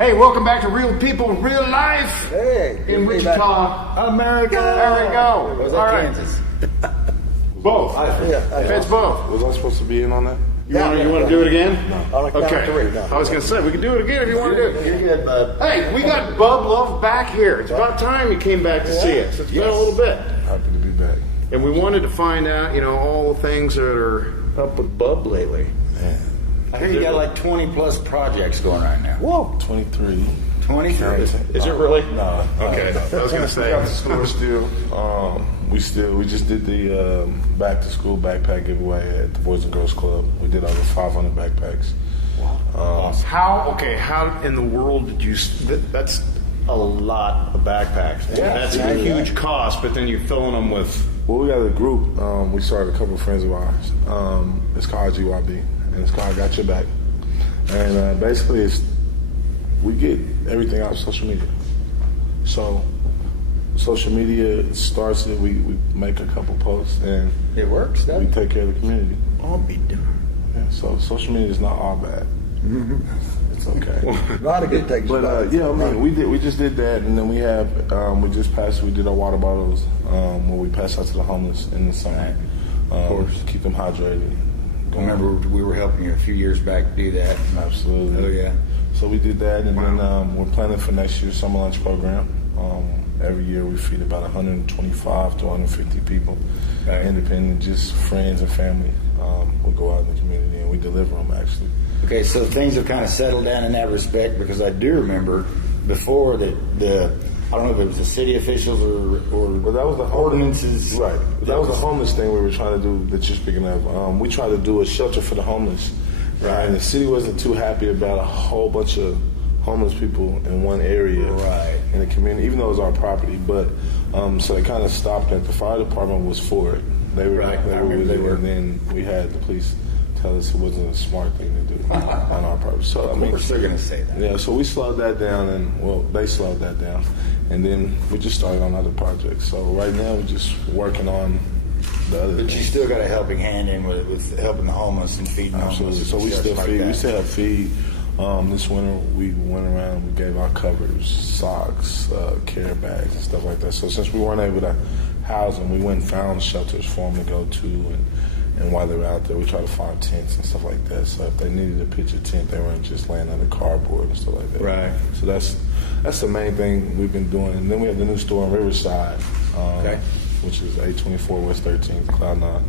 Hey, welcome back to Real People, Real Life. Hey, in Wichita, America. There we go. Was All that right. Kansas? Both. It's both. Was I supposed to be in on that? You want to do it again? No. On a count of three. No. I was going to say, we can do it again if you want to do it. You're good, bud. Hey, we got Bub Love back here. It's about time you came back to see us. It's been a little bit. Happy to be back. And we wanted to find out, all the things that are up with Bub lately. Man, I hear you got like 20 plus projects going right now. Whoa. 23. 23? Is it really? No. Okay. I was going to say. We got the store still. We just did the back to school backpack giveaway at the Boys and Girls Club. We did over 500 backpacks. Wow. How in the world did you? That's a lot of backpacks. Yeah, That's a huge cost. But then you're filling them with. Well, we got a group. We started a couple of friends of ours. It's called GYB, and it's called Got Your Back. And basically, we get everything out of social media. So, social media starts it. We make a couple posts, and It works, doesn't we it? take care of the community. I'll be done. Yeah, so social media is not all bad. It's okay. A lot of good things. But we just did that, and then we have we did our water bottles where we pass out to the homeless in the summer. Of course, keep them hydrated. I remember we were helping you a few years back do that. Absolutely. Oh, yeah. So we did that, and then we're planning for next year's summer lunch program. Every year we feed about 125 to 150 people, independent, just friends and family. We'll go out in the community and we deliver them actually. Okay, so things have kind of settled down in that respect, because I do remember before that I don't know if it was the city officials or Well, that was the ordinances. Right. That was the homeless thing we were trying to do that you're speaking of. We tried to do a shelter for the homeless. Right. And the city wasn't too happy about a whole bunch of homeless people in one area. Right. In the community, even though it was our property. But so they kind of stopped it. The fire department was for it. They were and then we had the police tell us it wasn't a smart thing to do on our property. So Of course they're going to say that. Yeah, so we slowed that down, and they slowed that down, and then we just started on other projects. So right now we're just working on the other. But things. you still got a helping hand in with helping the homeless and feeding the Absolutely. homeless. So we and still stuff feed. like We that. still have feed. This winter we went around. We gave out covers, socks, care bags, and stuff like that. So since we weren't able to house them, we went and found shelters for them to go to, and while they were out there, we tried to find tents and stuff like that. So if they needed to pitch a tent, they weren't just laying under cardboard and stuff like that. Right. So that's the main thing we've been doing. And then we have the new store in Riverside, which is 824 West 13th, Cloud 9.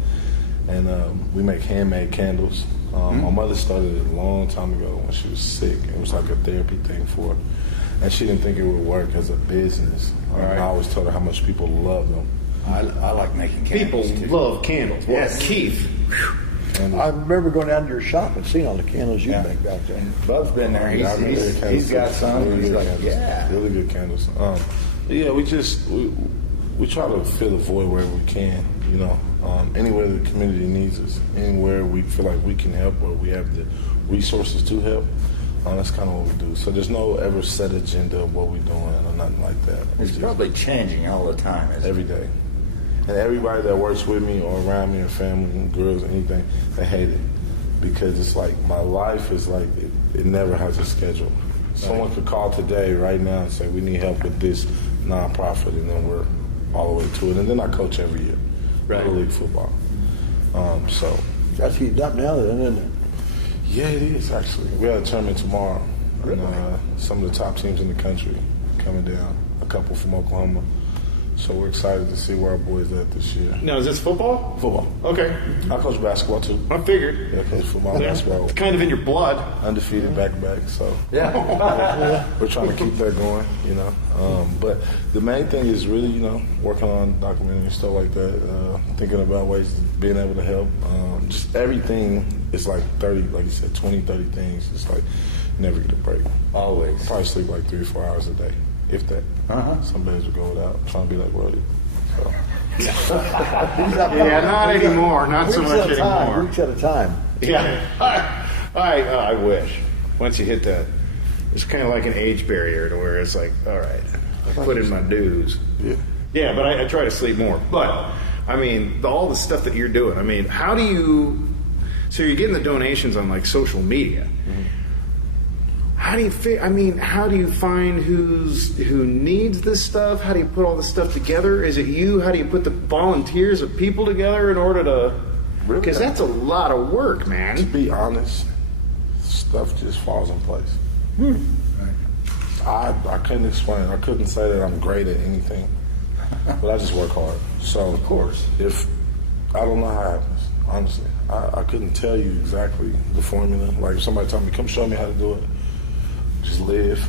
And we make handmade candles. My mother started it a long time ago when she was sick. It was like a therapy thing for her. And she didn't think it would work as a business. I always told her how much people love them. I like making candles People too. love candles. Yes. Keith. And I remember going down to your shop and seeing all the candles you make back there. And Bub's been there. Yeah, I remember the He's candles. got some. Really He's good like, candles. yeah. Really good candles. Yeah, we try to fill the void wherever we can, anywhere the community needs us, anywhere we feel like we can help or we have the resources to help. That's kind of what we do. So there's no ever set agenda of what we're doing or nothing like that. It's probably changing all the time, isn't it? Every day. And everybody that works with me or around me or family, girls, anything, they hate it. Because it's like my life is like, it never has a schedule. Someone could call today, right now, and say, we need help with this nonprofit, and then we're all the way to it. And then I coach every year, Little League football. So That's heating up now, then, isn't it? yeah, it is actually. We have a tournament tomorrow, and some of the top teams in the country coming down. A couple from Oklahoma. So we're excited to see where our boys are at this year. Now, is this football? Football. Okay. I coach basketball too. I figured. Yeah, I coach football, basketball. It's kind of in your blood. Undefeated back-to-back, so Yeah. we're trying to keep that going, But the main thing is really, working on documentary and stuff like that, thinking about ways of being able to help. Just everything is like 30, like you said, 20, 30 things. It's like never get a break. Always. Probably sleep like 3 or 4 hours a day, if that. Some days we go without, trying to be like Roddy. So. Yeah, not anymore. Not so much anymore. Weeks at a time. Yeah. I wish. Once you hit that, it's kind of like an age barrier to where it's like, all right, I put in my dues. Yeah. Yeah, but I try to sleep more. But, I mean, all the stuff that you're doing, I mean, how do you, so you're getting the donations on like social media. how do you find who needs this stuff? How do you put all this stuff together? Is it you? How do you put the volunteers of people together in order to? Because that's a lot of work, man. To be honest, stuff just falls in place. I couldn't explain. I couldn't say that I'm great at anything, but I just work hard. So Of course. if I don't know how it happens, honestly, I couldn't tell you exactly the formula. Like if somebody told me, "Come show me how to do it," just live.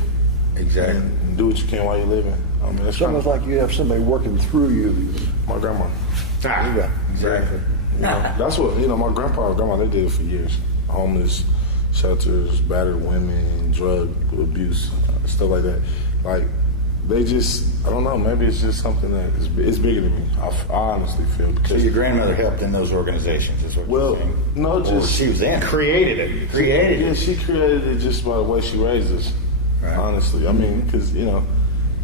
Exactly. And do what you can while you're living. I mean, it's It's almost like you have somebody working through you. my grandma. Exactly. You know, that's what, my grandpa and grandma, they did it for years. Homeless shelters, battered women, drug abuse, stuff like that. Like, they just, I don't know, maybe it's just something that it's bigger than me. I honestly feel. So Because, your grandmother helped in those organizations, is what well, you're saying? no, Or just. she was in. Created it. Yeah, she created it just by the way she raised us. Right. Honestly, I mean, because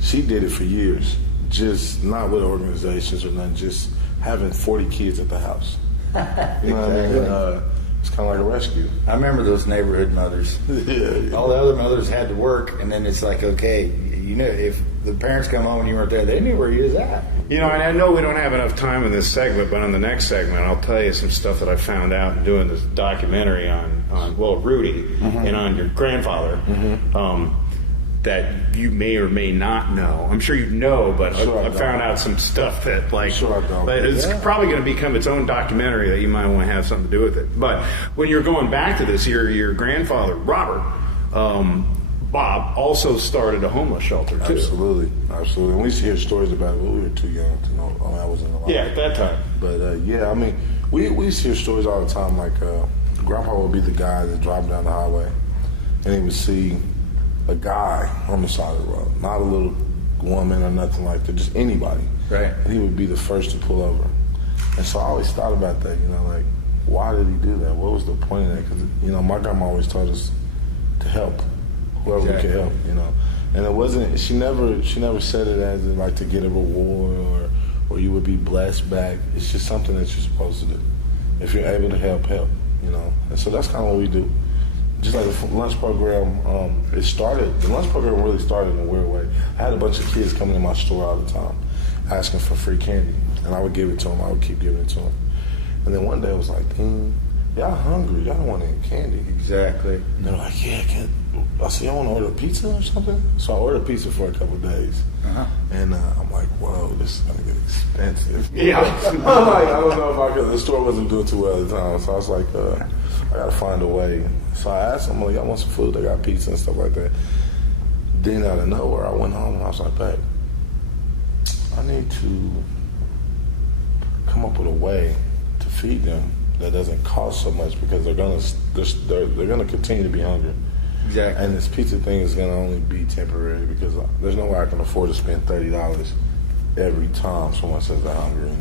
she did it for years, just not with organizations or nothing, just having 40 kids at the house. You know what I mean? It's kind of like a rescue. I remember those neighborhood mothers. Yeah. All the other mothers had to work, and then it's like, okay, if the parents come home and you weren't there, they knew where you was at. And I know we don't have enough time in this segment, but on the next segment, I'll tell you some stuff that I found out in doing this documentary on Rudy and on your grandfather that you may or may not know. I'm sure you know, but Sure I I found out some stuff that, like, Sure I don't. but it's probably going to become its own documentary that you might want to have something to do with it. But when you're going back to this, your grandfather, Robert, Bob, also started a homeless shelter, too. Absolutely. And we used to hear stories about it, but we were too young to know. I mean, I wasn't alive. Yeah, at that time. But I mean, we used to hear stories all the time. Like, Grandpa would be the guy that drove down the highway, and he would see a guy on the side of the road, not a little woman or nothing like that, just anybody. Right. And he would be the first to pull over. And so I always thought about that, like, why did he do that? What was the point of that? Because, my grandma always told us to help whoever we could help, And it wasn't, she never said it as like to get a reward or you would be blessed back. It's just something that you're supposed to do. If you're able to help. And so that's kind of what we do. Just like the lunch program, the lunch program really started in a weird way. I had a bunch of kids coming in my store all the time asking for free candy. And I would give it to them. I would keep giving it to them. And then one day I was like, y'all hungry. Y'all don't want any candy. Exactly. And they're like, yeah, I said, y'all want to order a pizza or something? So I ordered pizza for a couple of days. And I'm like, whoa, this is going to get expensive. Yeah. I'm like, I don't know if I could. The store wasn't doing too well at the time. So I was like, I got to find a way. So I asked them, like, I want some food. They got pizza and stuff like that. Then out of nowhere, I went home and I was like, babe, I need to come up with a way to feed them that doesn't cost so much because they're gonna continue to be hungry. Exactly. And this pizza thing is gonna only be temporary because there's no way I can afford to spend $30 every time someone says they're hungry,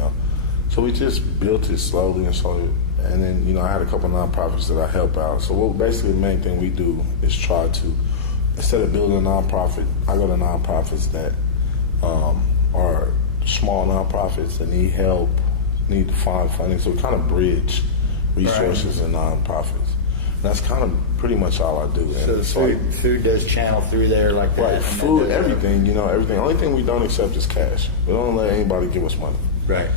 So we just built it slowly and slowly. And then, I had a couple nonprofits that I help out. So basically the main thing we do is try to, instead of building a nonprofit, I go to nonprofits that are small nonprofits that need help, need to find funding. So we kind of bridge resources and nonprofits. That's kind of pretty much all I do. So food does channel through there like that? Right, food, everything, everything. The only thing we don't accept is cash. We don't let anybody give us money. Right.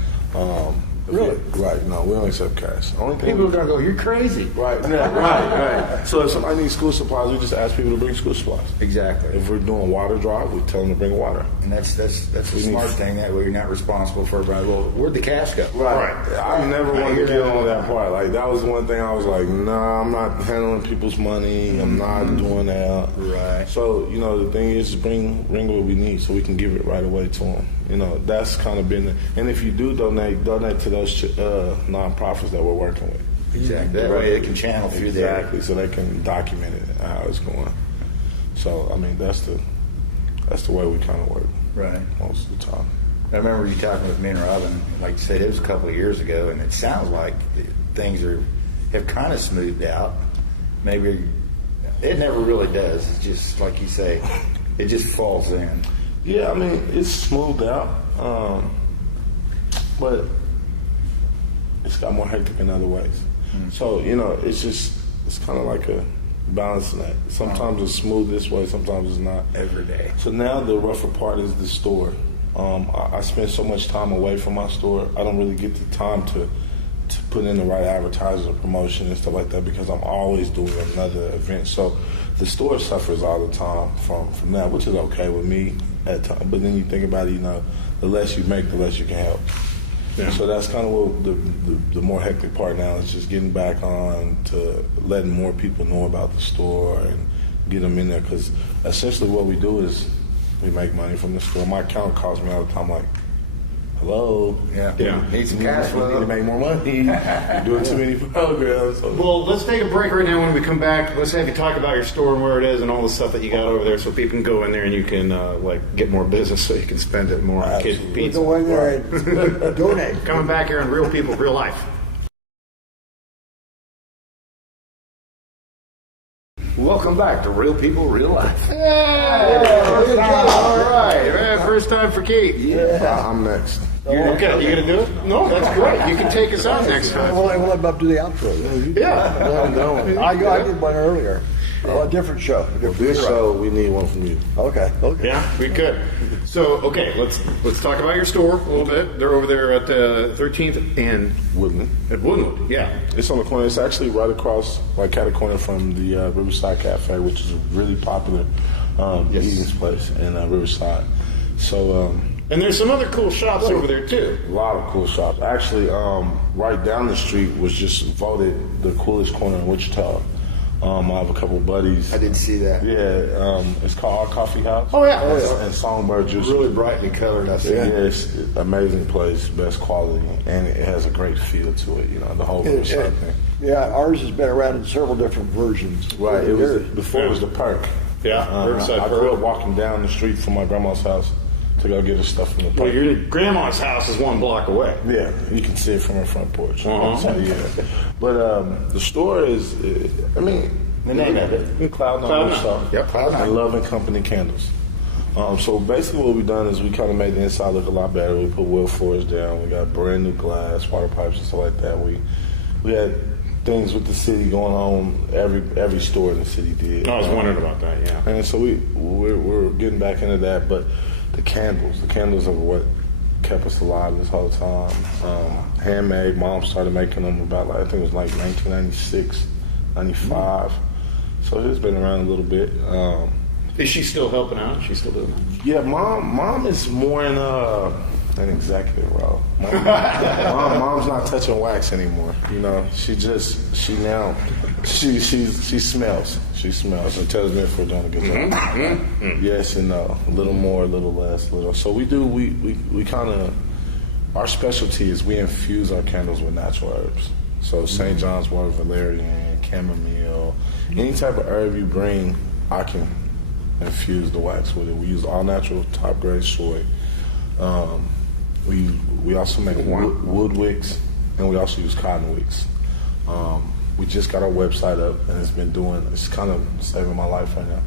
Really? Right, no, we don't accept cash. Only thing People are going to go, you're crazy. Right, right. So if somebody needs school supplies, we just ask people to bring school supplies. Exactly. If we're doing water drive, we tell them to bring water. And that's a smart thing. That way you're not responsible for everybody. Well, where'd the cash go? Right. I never wanted to get on that part. Like, that was one thing I was like, nah, I'm not handling people's money. I'm not doing that. Right. So, the thing is, bring what we need so we can give it right away to them. That's kind of been and if you do donate to those nonprofits that we're working with. Exactly. That way they can channel through there. Exactly, so they can document it, how it's going. So, I mean, that's the way we kind of work. Right. Most of the time. I remember you talking with me and Robin, like you said, it was a couple of years ago, and it sounds like things have kind of smoothed out. Maybe it never really does. It's just, like you say, it just falls in. Yeah, I mean, it's smoothed out, but it's got more hectic in other ways. So, it's kind of like a balancing that. Sometimes it's smooth this way, sometimes it's not. Every day. So now the rougher part is the store. I spend so much time away from my store, I don't really get the time to put in the right advertising or promotion and stuff like that because I'm always doing another event. So the store suffers all the time from that, which is okay with me at times. But then you think about it, the less you make, the less you can help. Yeah. So that's kind of what the more hectic part now is, just getting back on to letting more people know about the store and get them in there, because essentially what we do is we make money from the store. My account calls me all the time like, hello. Yeah. Need some cash flow. We need to make more money. You're doing too many programs. So. Well, let's take a break right now. When we come back, let's have you talk about your store and where it is and all the stuff that you got over there, so people can go in there and you can get more business, so you can spend it more on kids' pizza. Go in there and donate. Coming back here on Real People, Real Life. Welcome back to Real People, Real Life. Yeah, good job. All right, man. First time for Keith. Yeah, I'm next. Okay, you gonna do it? No, that's great. You can take us out next time. Well, I'm up to the outro. Yeah. I did one earlier. A different show. This show, we need one from you. Okay. Yeah, we could. So, okay, let's talk about your store a little bit. They're over there at 13th and Woodland. At Woodland, yeah. It's on the corner. It's actually right across, like, at a corner from the Riverside Cafe, which is a really popular eating place in Riverside. So, and there's some other cool shops over there too. A lot of cool shops. Actually, right down the street was just voted the coolest corner in Wichita. I have a couple buddies. I didn't see that. Yeah, it's called Our Coffee House. Oh yeah. And Songbird just Really brightly colored, I see. Yeah, it's an amazing place, best quality, and it has a great feel to it. The whole Riverside thing. Yeah, ours has been around in several different versions. Right. It was before it was the Perk. Yeah, Riverside I Perk. grew up walking down the street from my grandma's house to go get her stuff from the Perk. Well, your grandma's house is 1 block away. Yeah, you can see it from her front porch. Uh-huh. So, yeah. But the store is, the name of it, Cloud Nine. Yep, Cloud Nine. And Love and Company candles. So basically what we've done is we kind of made the inside look a lot better. We put wood floors down. We got brand new glass, water pipes and stuff like that. We had things with the city going on. Every store in the city did. I was wondering about that, yeah. And so we're getting back into that. But the candles are what kept us alive this whole time. Handmade. Mom started making them about, I think it was like 1996, 95. So it's been around a little bit. Is she still helping out? Is she still doing that? Yeah, mom is more in an executive role. Mom's not touching wax anymore. She smells. She smells and tells me if we're doing a good job. Mm-hmm. Yes and no. A little more, a little less, a little. So we kind of, our specialty is we infuse our candles with natural herbs. So St. John's wort, valerian, chamomile, any type of herb you bring, I can infuse the wax with it. We use all natural, top grade soy. We also make wood wicks, and we also use cotton wicks. We just got our website up, and it's kind of saving my life right now.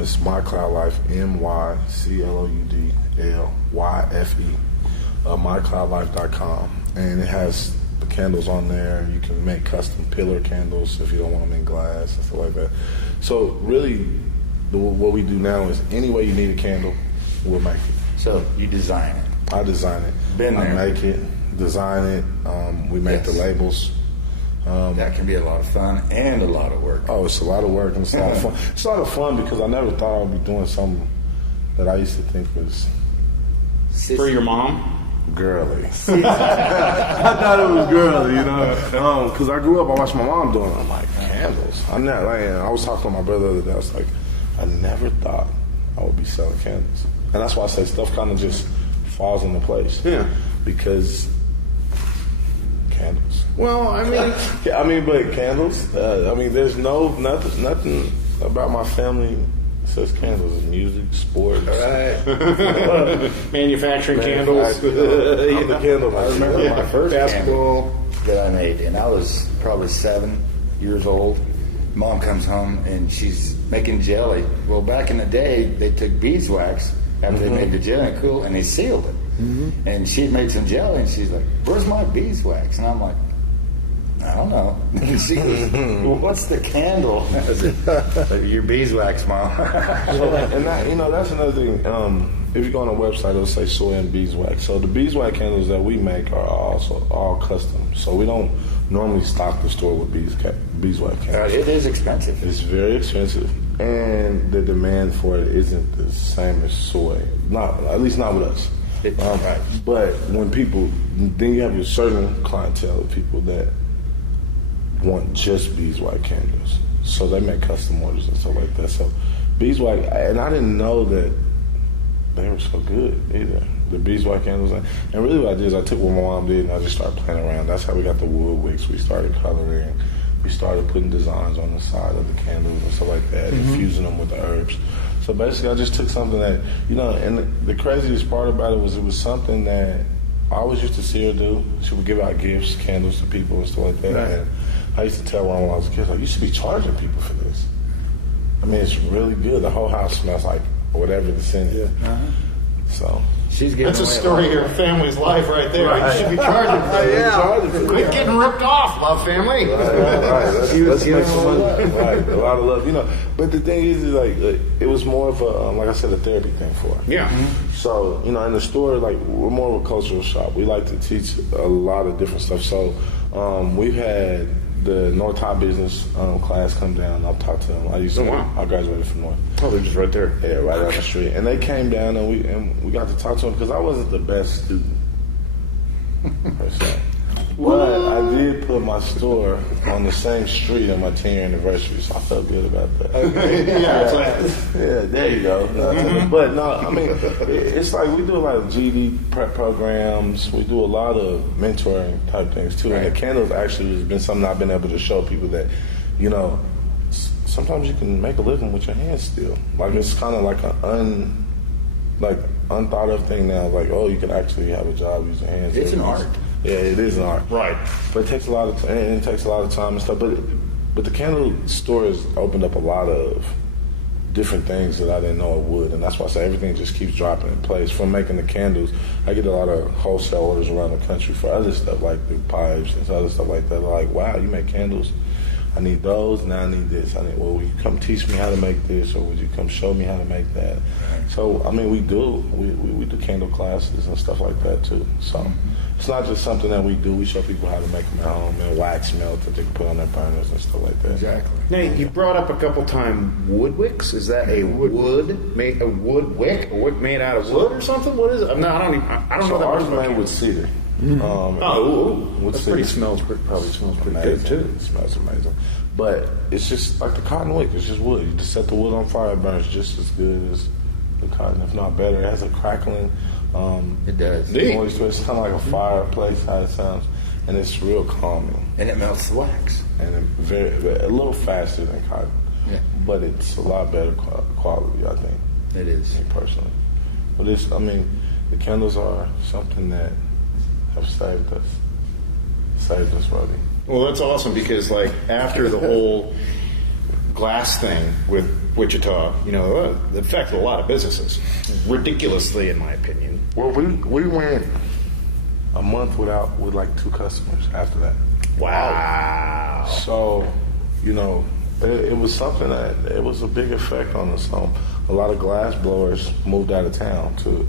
It's My Cloud Life, MyCloudLyfe, mycloudlife.com, and it has the candles on there. You can make custom pillar candles if you don't want them in glass and stuff like that. So really, what we do now is any way you need a candle, we'll make it. So you design it. I design it. Been there. I make it, design it. We make the labels. That can be a lot of fun and a lot of work. Oh, it's a lot of work and it's a lot of fun. It's a lot of fun because I never thought I'd be doing something that I used to think was For your mom? girly. I thought it was girly, because I grew up, I watched my mom doing it. I'm like, candles. I was talking to my brother the other day. I was like, I never thought I would be selling candles. And that's why I say stuff kind of just falls into place. Yeah. Because candles. Well, I mean... but candles, there's nothing about my family says candles. It's music, sports. Right. Manufacturing candles. I'm the candle. I remember my first basketball candle that I made, and I was probably 7 years old. Mom comes home, and she's making jelly. Well, back in the day, they took beeswax after they made the jelly cool, and they sealed it. Mm-hmm. And she had made some jelly, and she's like, "Where's my beeswax?" And I'm like, I don't know. She was, what's the candle? Your beeswax, Mom. And that, that's another thing. If you go on a website, it'll say soy and beeswax. So the beeswax candles that we make are also all custom. So we don't normally stock the store with beeswax candles. It is expensive. It's very expensive, and the demand for it isn't the same as soy. At least not with us. Right. But when people, then you have a certain clientele of people that want just beeswax candles. So they make custom orders and stuff like that. So beeswax, and I didn't know that they were so good either. The beeswax candles. And really what I did is I took what my mom did and I just started playing around. That's how we got the wood wicks. We started coloring. We started putting designs on the side of the candles and stuff like that, infusing them with the herbs. So basically I just took something that, and the craziest part about it was something that I always used to see her do. She would give out gifts, candles to people and stuff like that. Right. And I used to tell her when I was a kid, like, you should be charging people for this. I mean, it's really good. The whole house smells like whatever the scent is. So she's giving that's a story of your family's life right there. Right. You should be charging for it. Quit getting ripped off, Love family. Right. Let's make some money. Right, a lot of love. But the thing is like it was more of a, like I said, a therapy thing for her. Yeah. So, in the store, like, we're more of a cultural shop. We like to teach a lot of different stuff. So, we've had the North High Business class come down. I'll talk to them. I graduated from North. Oh, they're just right there. Yeah, right down the street. And they came down and we got to talk to them because I wasn't the best student. Per se. But I did put my store on the same street on my 10-year anniversary, so I felt good about that. Okay. Yeah, there you go. But no, I mean, it's like we do a lot of GD prep programs. We do a lot of mentoring type things too. Right. And the candles actually has been something I've been able to show people that, sometimes you can make a living with your hands still. Like, it's kind of like an unthought of thing now. Like, oh, you can actually have a job using your hands. It's an art. Yeah, it is an art. Right. But it takes a lot of time, and it takes a lot of time and stuff. But the candle store has opened up a lot of different things that I didn't know it would, and that's why I say everything just keeps dropping in place. From making the candles, I get a lot of wholesale orders around the country for other stuff like the pipes and other stuff like that. They're like, wow, you make candles? I need those, now I need this. Will you come teach me how to make this, or would you come show me how to make that? So, I mean, we do candle classes and stuff like that too. So it's not just something that we do. We show people how to make them at home and wax melt that they can put on their burners and stuff like that. Exactly. Now, you brought up a couple times wood wicks. Is that a wood wick? A wick made out of wood or something? What is it? No, I don't know that Ours much is about made with cedar. That cedar. probably smells pretty Amazing. good too. It smells amazing. But it's just like the cotton wick. It's just wood. You just set the wood on fire, it burns just as good as the cotton, if not better. It has a crackling. It does. Noise to it. It sounds like a fireplace, how it sounds. And it's real calming. And it melts the wax. And a little faster than cotton. Yeah. But it's a lot better quality, I think. It is. Me personally. But the candles are something that have saved us, Roddy. Well, that's awesome because, like, after the whole glass thing with Wichita, it affected a lot of businesses, ridiculously, in my opinion. Well, we went a month with like 2 customers after that. Wow. So, it was something that it was a big effect on us. A lot of glass blowers moved out of town too.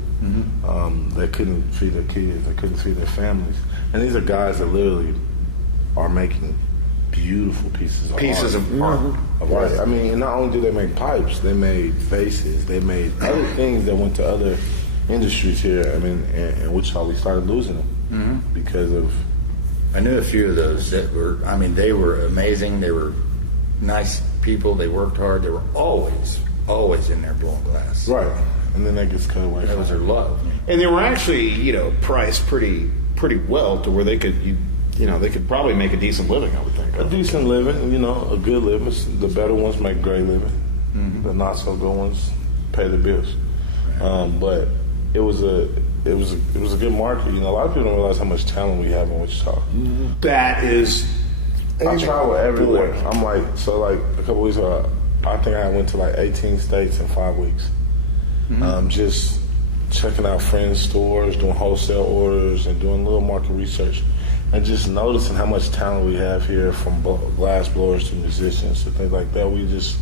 They couldn't feed their kids, they couldn't feed their families, and these are guys that literally are making beautiful pieces of art. I mean, and not only do they make pipes, they made vases, they made other things that went to other industries here. I mean, in Wichita, we started losing them because of. I knew a few of those that were. I mean, they were amazing. They were nice people. They worked hard. They were always in there blowing glass. Right, and then that gets cut away. That was their love. And they were actually, priced pretty well to where they could, they could probably make a decent living, I would think. A decent living, a good living. The better ones make great living. The not so good ones pay the bills. But it was a good market. A lot of people don't realize how much talent we have in Wichita. That is. I travel everywhere. I'm like a couple weeks ago, I think I went to like 18 states in 5 weeks. Just checking out friends' stores, doing wholesale orders, and doing a little market research. and just noticing how much talent we have here, from glass blowers to musicians to things like that. We just,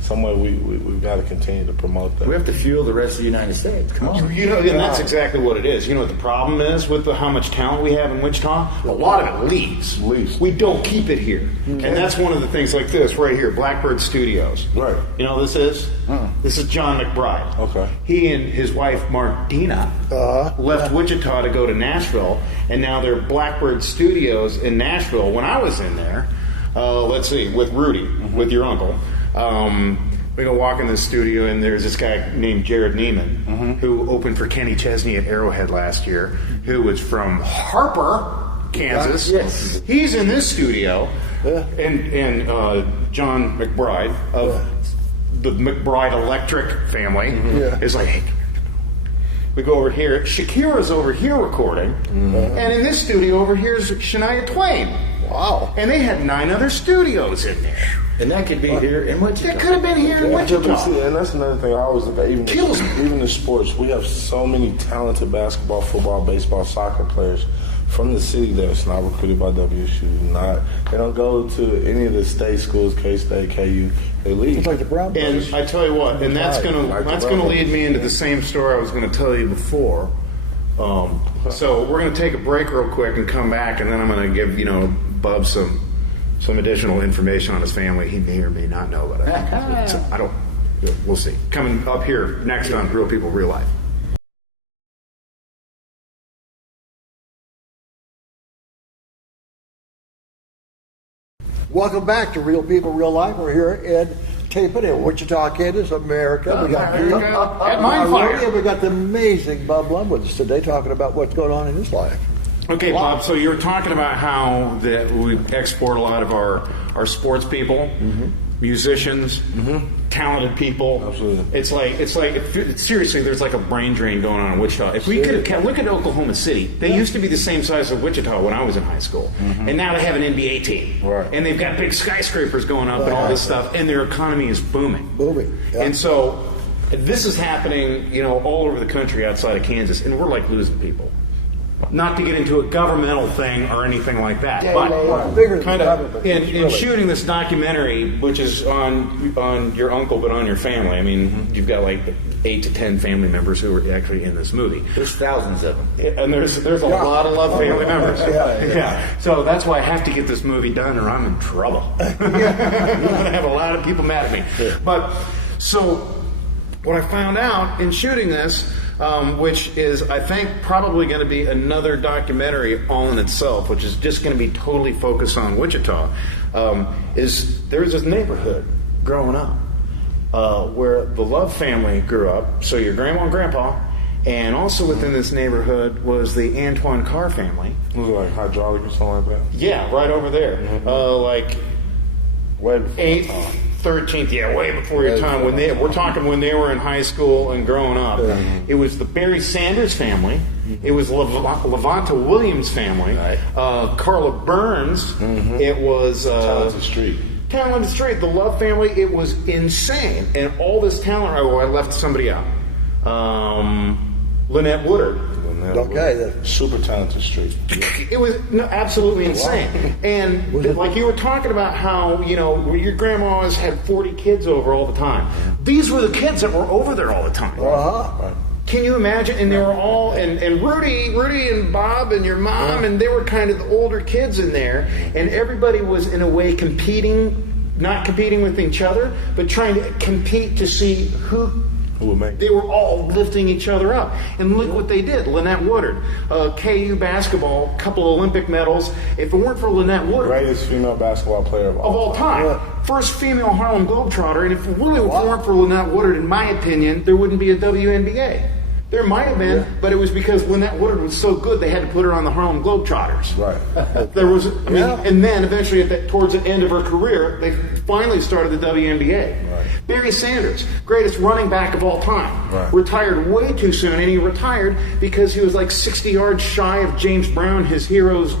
some way we've got to continue to promote that. We have to fuel the rest of the United States. Come on. You know, and that's exactly what it is. You know what the problem is with how much talent we have in Wichita? A lot of it leaves. We don't keep it here. And that's one of the things like this right here, Blackbird Studios. Right. You know what this is? This is John McBride. Okay. He and his wife Martina left Wichita to go to Nashville, and now they're Blackbird Studios in Nashville. When I was in there, let's see, with Rudy, with your uncle, we go walk in the studio, and there's this guy named Jared Neiman, who opened for Kenny Chesney at Arrowhead last year, who was from Harper, Kansas. Yes. He's in this studio, and John McBride of the McBride Electric family is like, hey, we go over here. Shakira's over here recording, and in this studio over here is Shania Twain. Wow. And they had 9 other studios in there. And that could be here in Wichita. That could have been here in Wichita. See, and that's another thing I always look at. Even in sports, we have so many talented basketball, football, baseball, soccer players from the city that's not recruited by WSU. They don't go to any of the state schools, K-State, KU. They leave. It's like the Brown Boys. And I tell you what, and that's gonna lead me into the same story I was going to tell you before. So we're going to take a break real quick and come back, and then I'm going to give Bub some additional information on his family. He may or may not know, but I don't. We'll see. Coming up here next on Real People, Real Life. Welcome back to Real People, Real Life. We're here in Tapin in Wichita, Kansas, America. We got at Mine Fire. We got the amazing Bub Love with us today, talking about what's going on in his life. Okay, Bob, so you were talking about how that we export a lot of our sports people, musicians, talented people. Absolutely. It's like seriously, there's like a brain drain going on in Wichita. If we could look at Oklahoma City, they used to be the same size as Wichita when I was in high school, and now they have an NBA team, right? And they've got big skyscrapers going up and all this stuff, and their economy is booming. Yeah. And so this is happening, all over the country outside of Kansas, and we're like losing people. Not to get into a governmental thing or anything like that, but kind of in shooting this documentary, which is on your uncle, but on your family. I mean, you've got like 8 to 10 family members who are actually in this movie. There's thousands of them, and there's a lot of Love family members. Yeah. So that's why I have to get this movie done, or I'm in trouble. I'm going to have a lot of people mad at me. But so what I found out in shooting this. Which is, I think, probably going to be another documentary all in itself, which is just going to be totally focused on Wichita, is there's this neighborhood growing up where the Love family grew up, so your grandma and grandpa, and also within this neighborhood was the Antoine Carr family. Was it like hydraulic or something like that? Yeah, right over there. Like way before 8th, 13th, way before your time. We're talking when they were in high school and growing up. It was the Barry Sanders family. It was Levanta Williams family. Right. Carla Burns. It was Talented Street. The Love family. It was insane, and all this talent. Oh, I left somebody out. Lynette Woodard. Okay. Super Talented Street. It was absolutely insane. And like you were talking about how, your grandma always had 40 kids over all the time. These were the kids that were over there all the time. Can you imagine? And they were all, and Rudy and Bob and your mom, and they were kind of the older kids in there. And everybody was in a way not competing with each other, but trying to compete to see who would make. They were all lifting each other up. And look what they did. Lynette Woodard, KU basketball, couple Olympic medals. If it weren't for Lynette Woodard, greatest female basketball player of all time. First female Harlem Globetrotter. And if it really weren't for Lynette Woodard, in my opinion, there wouldn't be a WNBA. There might have been, but it was because Lynette Woodard was so good they had to put her on the Harlem Globetrotters. Right. There was, and then eventually towards the end of her career, they finally started the WNBA. Right. Barry Sanders, greatest running back of all time, retired way too soon, and he retired because he was like 60 yards shy of James Brown, his hero's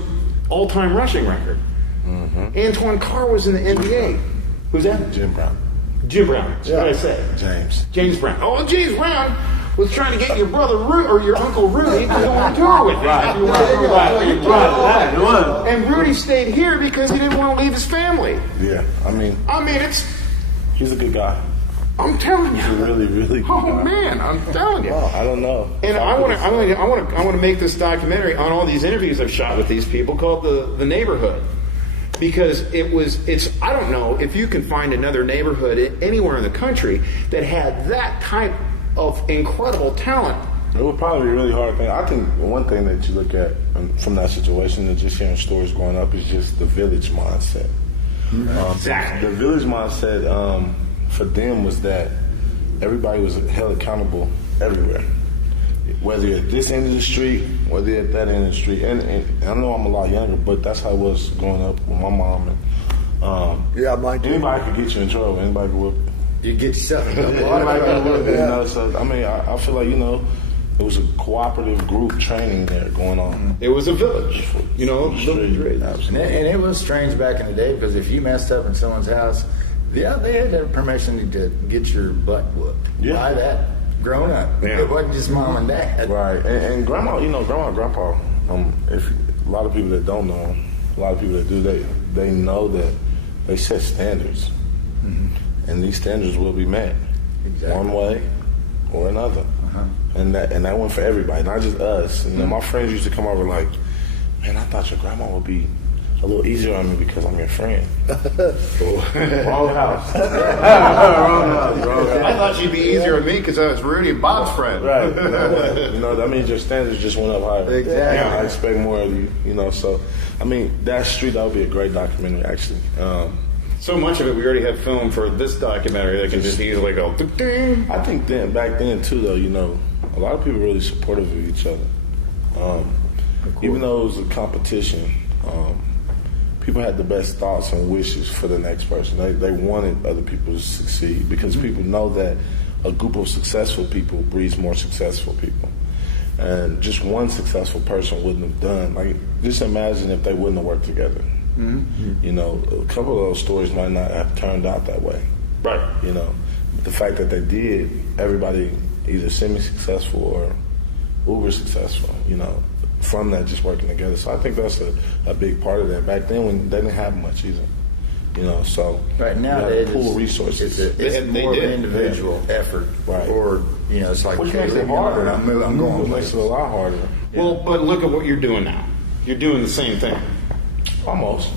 all-time rushing record. Antoine Carr was in the NBA. Who's that? Jim Brown. Jim Brown. That's what I say. James Brown. Oh, James Brown. was trying to get your brother or your uncle Rudy to go on tour with you. Right. And Rudy stayed here because he didn't want to leave his family. Yeah, I mean, he's a good guy. I'm telling He's a you. really, really good Oh guy. man, I'm telling you. I don't know. And I want to make this documentary on all these interviews I've shot with these people called the Neighborhood, because it's I don't know if you can find another neighborhood anywhere in the country that had that type of incredible talent. It would probably be a really hard thing. I think one thing that you look at from that situation and just hearing stories growing up is just the village mindset. Exactly. The village mindset for them was that everybody was held accountable everywhere. Whether you're at this end of the street, whether you're at that end of the street. And I know I'm a lot younger, but that's how it was growing up with my mom. And mine too. anybody could get you in trouble. Anybody could whoop you. You get yourself in Anybody could whoop you. You know, so, I mean, I feel like, it was a cooperative group training there going on. It was a village, village raised. And it was strange back in the day because if you messed up in someone's house, they had to have permission to get your butt whooped. Yeah. By that grown up. Yeah. It wasn't just mom and dad. Right, and grandma, grandma and grandpa, if a lot of people that don't know, a lot of people that do, they know that they set standards. And these standards will be met one way or another. And that went for everybody, not just us. My friends used to come over like, man, I thought your grandma would be a little easier on me because I'm your friend. Wrong house. I thought she'd be easier on me because I was Rudy and Bob's friend. Right. That means your standards just went up higher. Exactly. I expect more of you, so, that street, that would be a great documentary, actually. So much of it we already have filmed for this documentary that can just easily go. Ding. I think back then too, though, a lot of people were really supportive of each other. Even though it was a competition, people had the best thoughts and wishes for the next person. They wanted other people to succeed because people know that a group of successful people breeds more successful people. And just one successful person wouldn't have done. Just imagine if they wouldn't have worked together. A couple of those stories might not have turned out that way. Right. But the fact that they did, everybody either semi-successful or uber successful, from that just working together. So I think that's a big part of that. Back then when they didn't have much either. So Right now, you had a pool of resources. It's more of an individual effort. Right. Or, it's like, Which okay, makes leave it me alone, harder. I'm going It makes it a lot harder. Well, but look at what you're doing now. You're doing the same thing. Almost.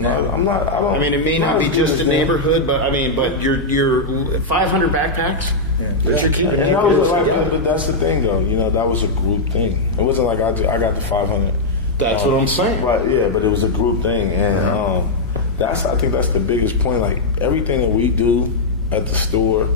No, I'm not. I don't. I mean, it may not be just a neighborhood, but you're 500 backpacks. But you're keeping And it that was good like, together. but that's the thing, though. That was a group thing. It wasn't like I got the 500. That's what I'm saying. Right? Yeah, but it was a group thing, and I think that's the biggest point. Like everything that we do at the store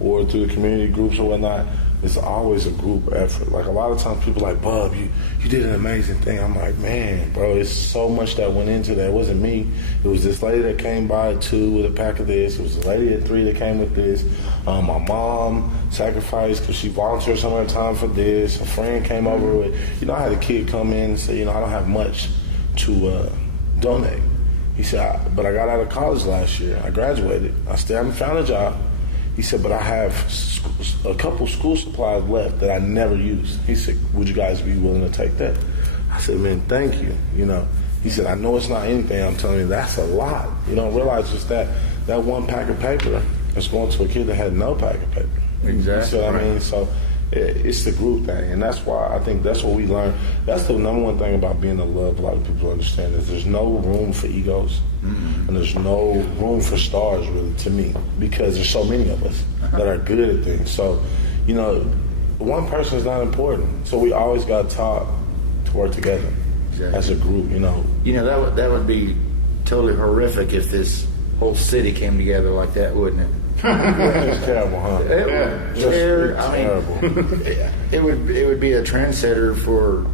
or through the community groups or whatnot, it's always a group effort. Like a lot of times people are like, Bub, you did an amazing thing. I'm like, man, bro, it's so much that went into that. It wasn't me. It was this lady that came by at 2 with a pack of this. It was a lady at 3 that came with this. My mom sacrificed because she volunteered some of her time for this. A friend came over with, I had a kid come in and say, I don't have much to donate. He said, but I got out of college last year. I graduated. I still haven't found a job. He said, but I have a couple school supplies left that I never used. He said, would you guys be willing to take that? I said, man, thank you. He said, I know it's not anything. I'm telling you, that's a lot. You don't realize just that one pack of paper is going to a kid that had no pack of paper. Exactly. So, I mean, it's the group thing. And that's why I think that's what we learned. That's the number one thing about being in love. A lot of people understand is there's no room for egos. And there's no room for stars, really, to me, because there's so many of us that are good at things. So, one person is not important. So we always got taught to work together as a group, That would be totally horrific if this whole city came together like that, wouldn't it? It's terrible, huh? It would Terrible. it would be a trendsetter for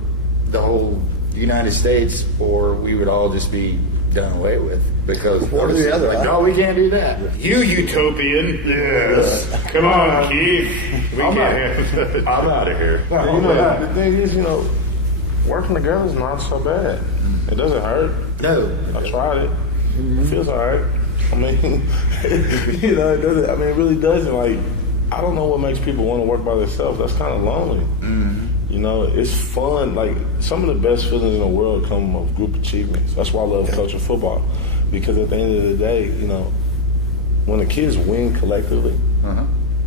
the whole United States, or we would all just be done away with because One or the other, like, huh? no, we can't do that. You utopian. Yes. Come on, Keith. I'm out of here. The thing is, working together is not so bad. It doesn't hurt. No. I tried it. It feels all right. I mean, it doesn't. I mean, it really doesn't. Like, I don't know what makes people want to work by themselves. That's kind of lonely. You know, it's fun. Like, some of the best feelings in the world come of group achievements. That's why I love coaching football. Because at the end of the day, you know, when the kids win collectively,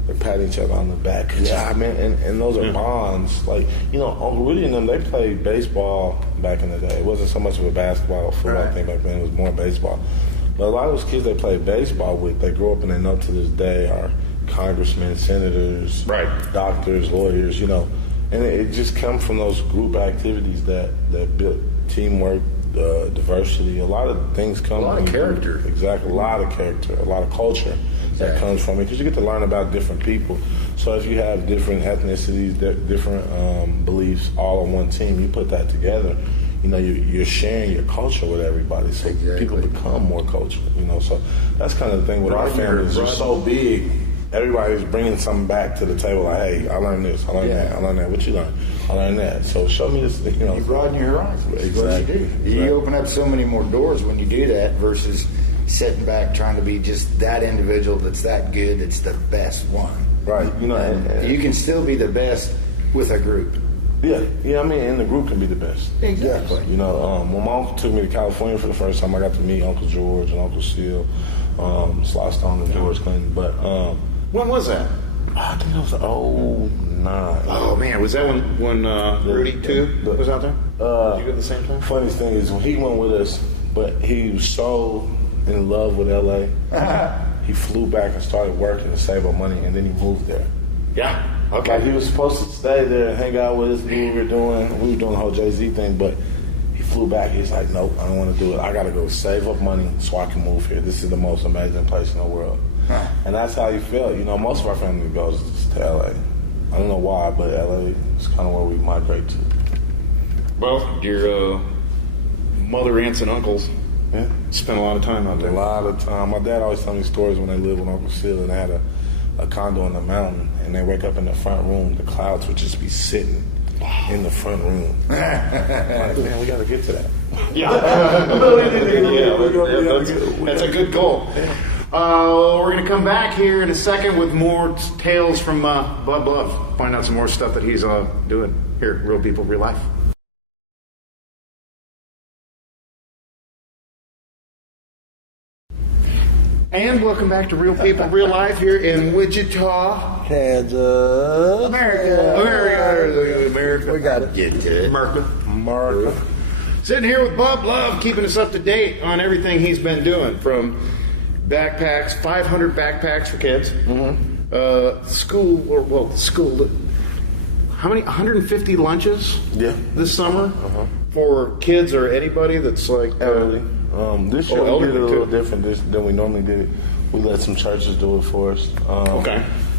they pat each other on the back. Good job, man. And those are bonds. Like, you know, Uncle Rudy and them, they played baseball back in the day. It wasn't so much of a basketball or football thing back then. It was more baseball. But a lot of those kids they played baseball with, they grow up and they know to this day are congressmen, senators, doctors, lawyers, you know. And it just comes from those group activities that build teamwork, diversity. A lot of things come. A lot of character. Exactly. A lot of character. A lot of culture that comes from it. Because you get to learn about different people. So if you have different ethnicities, different beliefs all on one team, you put that together. You know, you're sharing your culture with everybody. So people become more cultural. You know, so that's kind of the thing with our families. They're so big. Everybody's bringing something back to the table. Like, hey, I learned this. I learned that. I learned that. What you learned? I learned that. So show me this. You know, you broaden your horizons. Exactly. What you open up so many more doors when you do that versus sitting back trying to be just that individual that's that good. That's the best one. Right. You know, and you can still be the best with a group. Yeah. I mean, and the group can be the best. Exactly. You know, when my uncle took me to California for the first time, I got to meet Uncle George and Uncle Seal, Sly Stone and George Clinton. But when was that? I think it was 09. Oh man, was that when Rudy too was out there? Did you go at the same time? Funniest thing is when he went with us, but he was so in love with LA, he flew back and started working to save up money, and then he moved there. Yeah. Okay. Like, he was supposed to stay there and hang out with us, do what we were doing. We were doing the whole Jay-Z thing, but he flew back. He's like, nope, I don't want to do it. I got to go save up money so I can move here. This is the most amazing place in the world. And that's how you feel. You know, most of our family goes to LA. I don't know why, but LA is kind of where we migrate to. Well, your mother, aunts, and uncles spent a lot of time out there. A lot of time. My dad always told me stories when they lived with Uncle Phil, and they had a condo in the mountain, and they wake up in the front room, the clouds would just be sitting in the front room. Like, man, we got to get to that. That's a good goal. We're going to come back here in a second with more tales from Bub Love. Find out some more stuff that he's doing here, Real People, Real Life. And welcome back to Real People, Real Life here in Wichita, Kansas, America. We got it. Get to it. America. Sitting here with Bub Love, keeping us up to date on everything he's been doing, from backpacks, 500 backpacks for kids, school. How many? 150 lunches? This summer for kids or anybody that's like elderly. This year we did it a little too. different than we normally did it. We let some churches do it for us.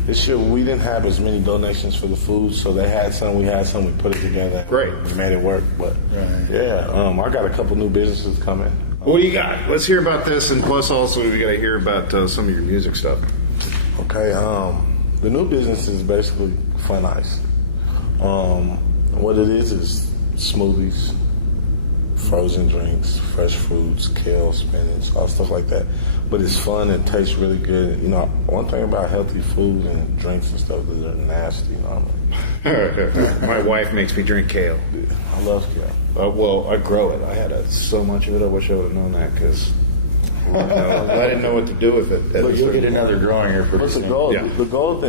This year we didn't have as many donations for the food, so they had some, we had some, we put it together. Great. We made it work. But I got a couple new businesses coming. What do you got? Let's hear about this, and plus also we got to hear about some of your music stuff. Okay, the new business is basically Fun Ice. What it is smoothies, frozen drinks, fresh fruits, kale, spinach, all stuff like that. But it's fun and tastes really good. You know, one thing about healthy food and drinks and stuff is they're nasty. You know, My wife makes me drink kale. I love kale. Well, I grow it. I had so much of it. I wish I would have known that because I didn't know what to do with it. But you'll get another growing here pretty What's the soon. goal? Yeah. The goal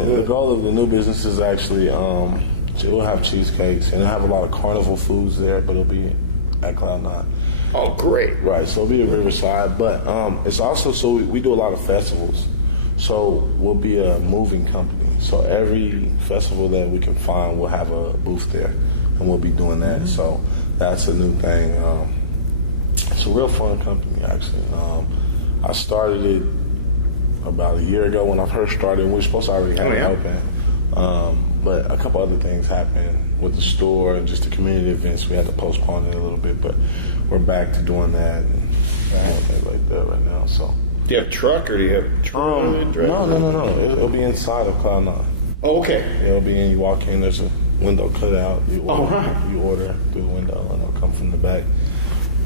of the new business is actually we'll have cheesecakes and it'll have a lot of carnival foods there, but it'll be at Cloud9. Oh, great. Right, so it'll be at Riverside, but it's also, so we do a lot of festivals. So we'll be a moving company. So every festival that we can find, we'll have a booth there, and we'll be doing that. Mm-hmm. So that's a new thing. It's a real fun company, actually. I started it about a year ago when I first started, and we were supposed to already have it open. But a couple other things happened with the store and just the community events. We had to postpone it a little bit, but we're back to doing that and things like that right now. So, do you have a truck or do you have a truck? No. It'll be inside of Cloud9. Oh, okay. It'll be in. You walk in. There's a window cut out. You order, right. You order through the window, and it'll come from the back.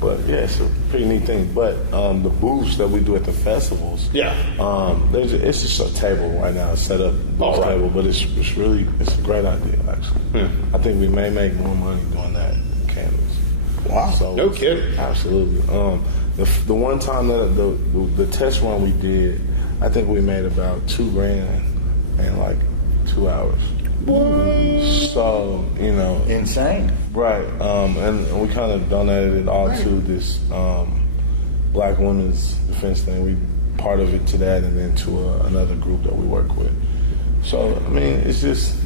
But yeah, it's a pretty neat thing. But the booths that we do at the festivals, it's just a table right now, set up booth table. But it's a great idea actually. I think we may make more money doing that than candles. Wow, so, no kidding. Absolutely. The one time that the test run we did, I think we made about $2,000 in like 2 hours. What? So, Insane. right. And we kind of donated it all to this Black Women's Defense thing. We part of it to that, and then to another group that we work with. So, I mean, it's just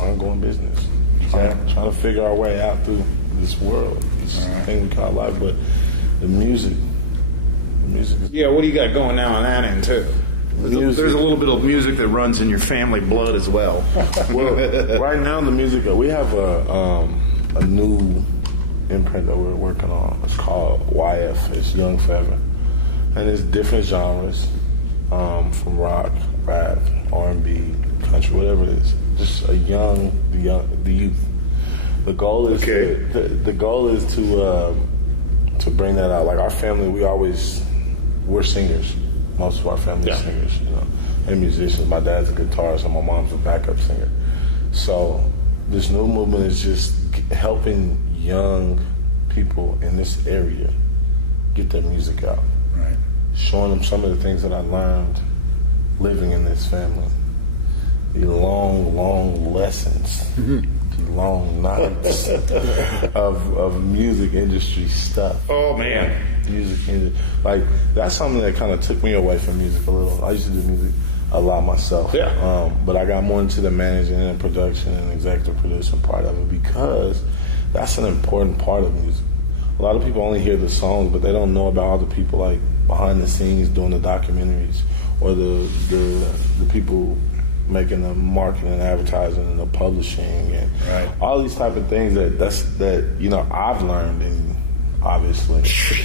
ongoing business. Trying to figure our way out through this world, this thing we call life. But the music is... Yeah, what do you got going now on that end, too? There's a little bit of music that runs in your family blood as well. Well, right now the music, we have a new imprint that we're working on. It's called YF. It's Young Forever, and it's different genres, from rock, rap, R&B, country, whatever it is. Just the youth. The goal is the goal is to bring that out. Like our family, we're singers. Most of our family is singers, and musicians. My dad's a guitarist, and my mom's a backup singer. So this new movement is just helping young people in this area get their music out. Right. Showing them some of the things that I learned living in this family. The long lessons, the long nights of music industry stuff. Oh, man. Music industry. Like, that's something that kind of took me away from music a little. I used to do music a lot myself. Yeah. But I got more into the managing and production and executive producing part of it because that's an important part of music. A lot of people only hear the songs, but they don't know about all the people like behind the scenes doing the documentaries or the people making the marketing and advertising and the publishing and all these type of things that I've learned, and obviously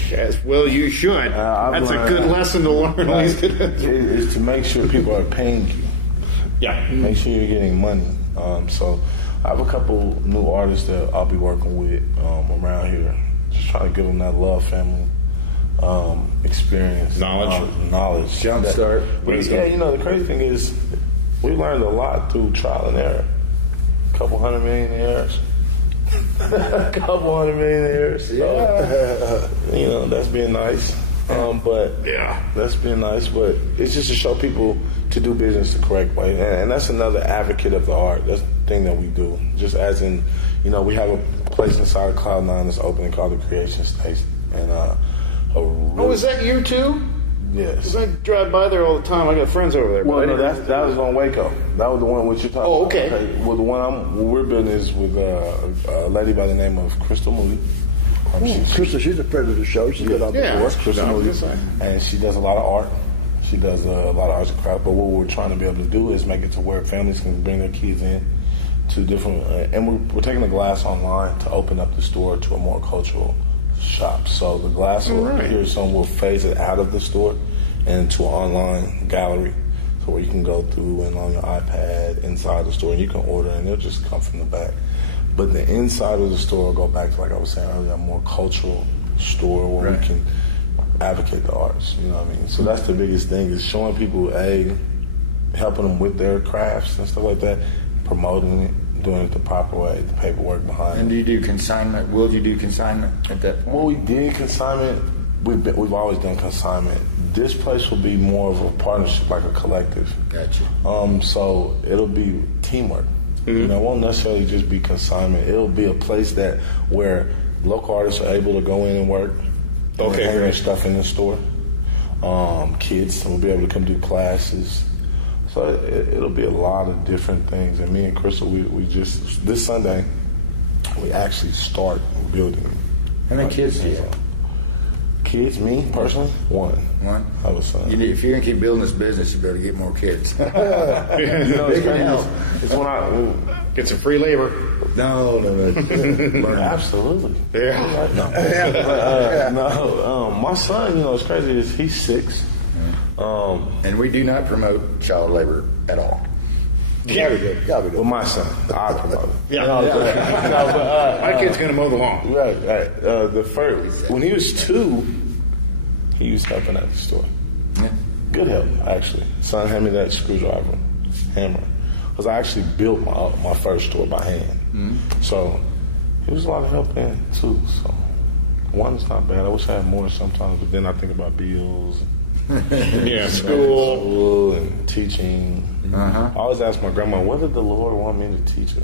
Yes, well, you should. That's a good lesson to learn. Is to make sure people are paying you. Yeah. Make sure you're getting money. So I have a couple new artists that I'll be working with around here. Just trying to give them that Love family experience. Knowledge. Jumpstart. The crazy thing is we learned a lot through trial and error. A couple $100 million errors. A couple $100 million errors. So, that's being nice. That's being nice. But it's just to show people to do business the correct way. And that's another advocate of the art. That's the thing that we do. Just as in, we have a place inside of Cloud9 that's open called the Creation Station. And is that you too? Yes. Because I drive by there all the time. I got friends over there. Well, no, that was on Waco. That was the one which you're talking about. Okay. Well, the one we're building is with a lady by the name of Crystal Moody. Crystal, she's a friend of the show. She's been on before. Crystal Moody. And she does a lot of art. She does a lot of arts and crafts. But what we're trying to be able to do is make it to where families can bring their kids in to different... and we're taking the glass online to open up the store to a more cultural shop. So the glass here soon will phase it out of the store and into an online gallery, so where you can go through and on your iPad inside the store and you can order and they'll just come from the back. But the inside of the store will go back to, like I was saying earlier, a more cultural store where we can advocate the arts. You know what I mean? So that's the biggest thing, is showing people, helping them with their crafts and stuff like that, promoting it, doing it the proper way, the paperwork behind it. And do you do consignment? Will you do consignment at that point? Well, we did consignment. We've always done consignment. This place will be more of a partnership, like a collective. Gotcha. So it'll be teamwork. It won't necessarily just be consignment. It'll be a place where local artists are able to go in and work. Hang their stuff in the store. Kids will be able to come do classes. So it'll be a lot of different things. And me and Crystal, we just, this Sunday, we actually start building. How many kids do you have? Kids, me personally, one. I have a son. If you're going to keep building this business, you better get more kids. It's crazy. It's when I get some free labor. No. Absolutely. Yeah. My son, it's crazy. He's 6. And we do not promote child labor at all. Gotta be good. Gotta be With good. my son, I promote it. Yeah. No, but, My kid's going to mow the lawn. right. The first, when he was 2, he was helping at the store. Yeah. Good help, actually. Son handed me that screwdriver, hammer, because I actually built my first store by hand. Mm-hmm. So it was a lot of help then too. So one's not bad. I wish I had more sometimes, but then I think about bills, Yeah, school. school, and teaching. Uh-huh. I always ask my grandma, "What did the Lord want me to teach a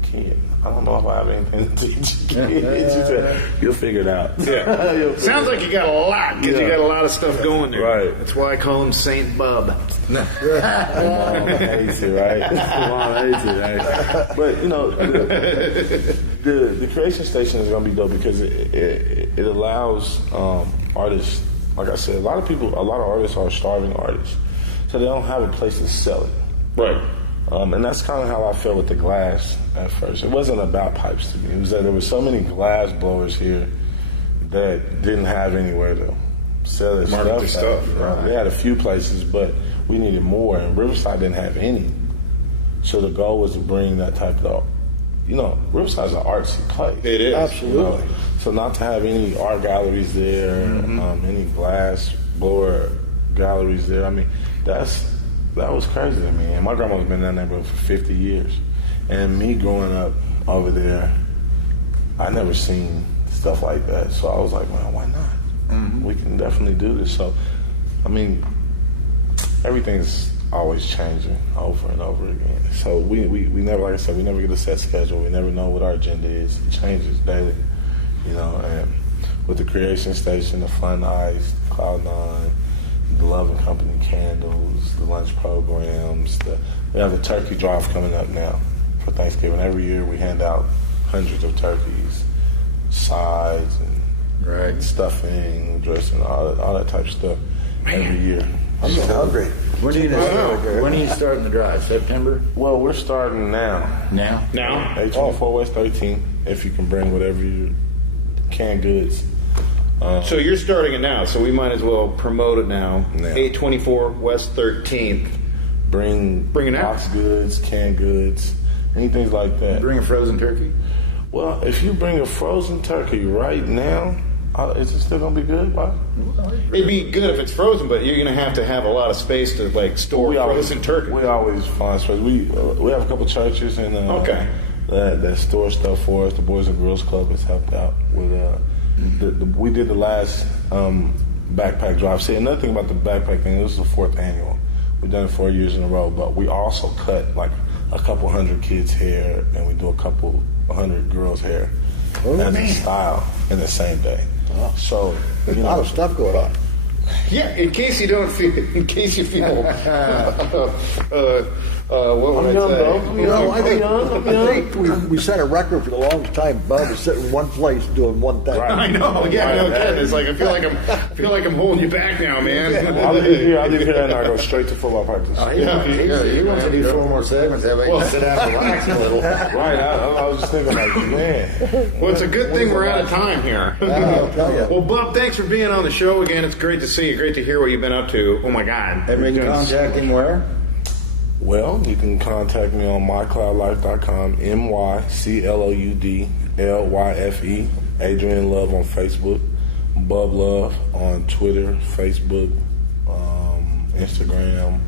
kid? I don't know if I have anything to teach a kid." She said, "You'll figure it out." Yeah. Sounds like you got a lot because you got a lot of stuff going there. Right. That's why I call him Saint Bub. Mom hates it, right? Mom hates it, right? But you know, the creation station is going to be dope because it allows artists. Like I said, a lot of artists are starving artists, so they don't have a place to sell it. Right. And that's kind of how I felt with the glass at first. It wasn't about pipes to me. It was that there were so many glass blowers here that didn't have anywhere to sell their Market stuff. their stuff, right. They had a few places, but we needed more, and Riverside didn't have any. So the goal was to bring that type of, Riverside's an artsy place. It is. Absolutely. So not to have any art galleries there, any glass blower galleries there, I mean, that was crazy to me. And my grandma's been in that neighborhood for 50 years. And me growing up over there, I never seen stuff like that. So I was like, well, why not? Mm-hmm. We can definitely do this. So, I mean, everything's always changing over and over again. So we never, like I said, we never get a set schedule. We never know what our agenda is. It changes daily, and with the Creation Station, the Fun Ice, Cloud9, the Love and Company candles, the lunch programs, we have the turkey drive coming up now for Thanksgiving. Every year we hand out hundreds of turkeys, sides, and stuffing, dressing, all that type of stuff every year. I'm so hungry. When are you starting the drive? September? Well, we're starting now. Now? 824 West 13, if you can bring whatever you canned goods. So you're starting it now, so we might as well promote it now. Yeah. 824 West 13th. Bring it out. box goods, canned goods, anything like that. Bring a frozen turkey? Well, if you bring a frozen turkey right now, is it still going to be good, Bob? It'd be good if it's frozen, but you're going to have a lot of space to store frozen turkey. We always find space. We have a couple churches and that store stuff for us. The Boys and Girls Club has helped out with. We did the last backpack drive. See, another thing about the backpack thing, this is the 4th annual. We've done it 4 years in a row, but we also cut like a couple hundred kids' hair, and we do a couple 100 girls' hair as a style in the same day. So There's a lot of stuff going on. Yeah, in case you feel, what would I say? I think we set a record for the longest time. Bub is sitting in one place doing one thing. I know, yeah, no kidding. It's like I feel like I'm holding you back now, man. I leave here and I go straight to football practice. He wants to do 4 more segments. That way you can sit down and relax a little. Right, I was just thinking like, man. Well, it's a good thing we're out of time here. I'll tell you. Well, Bub, thanks for being on the show again. It's great to see you. Great to hear what you've been up to. Oh my God. Have you contact him where? Well, you can contact me on mycloudlife.com, MyCloudLyfe, Adrian Love on Facebook, Bub Love on Twitter, Facebook, Instagram.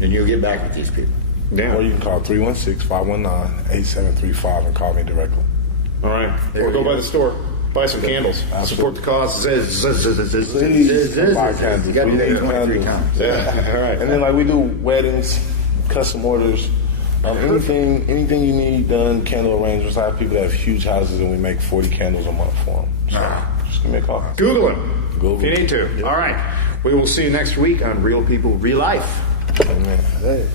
And you'll get back with these people. Yeah. Or you can call 316-519-8735 and call me directly. All right. Or go by the store. Buy some candles. Support the cause. Please buy candles. You got to do We need that 23 candles. times. Yeah. All right. And then we do weddings, custom orders, anything you need done, candle arrangements. I have people that have huge houses and we make 40 candles a month for them. So just give me a call. Google him Google if you need to. All right. We will see you next week on Real People, Real Life. Amen. Hey.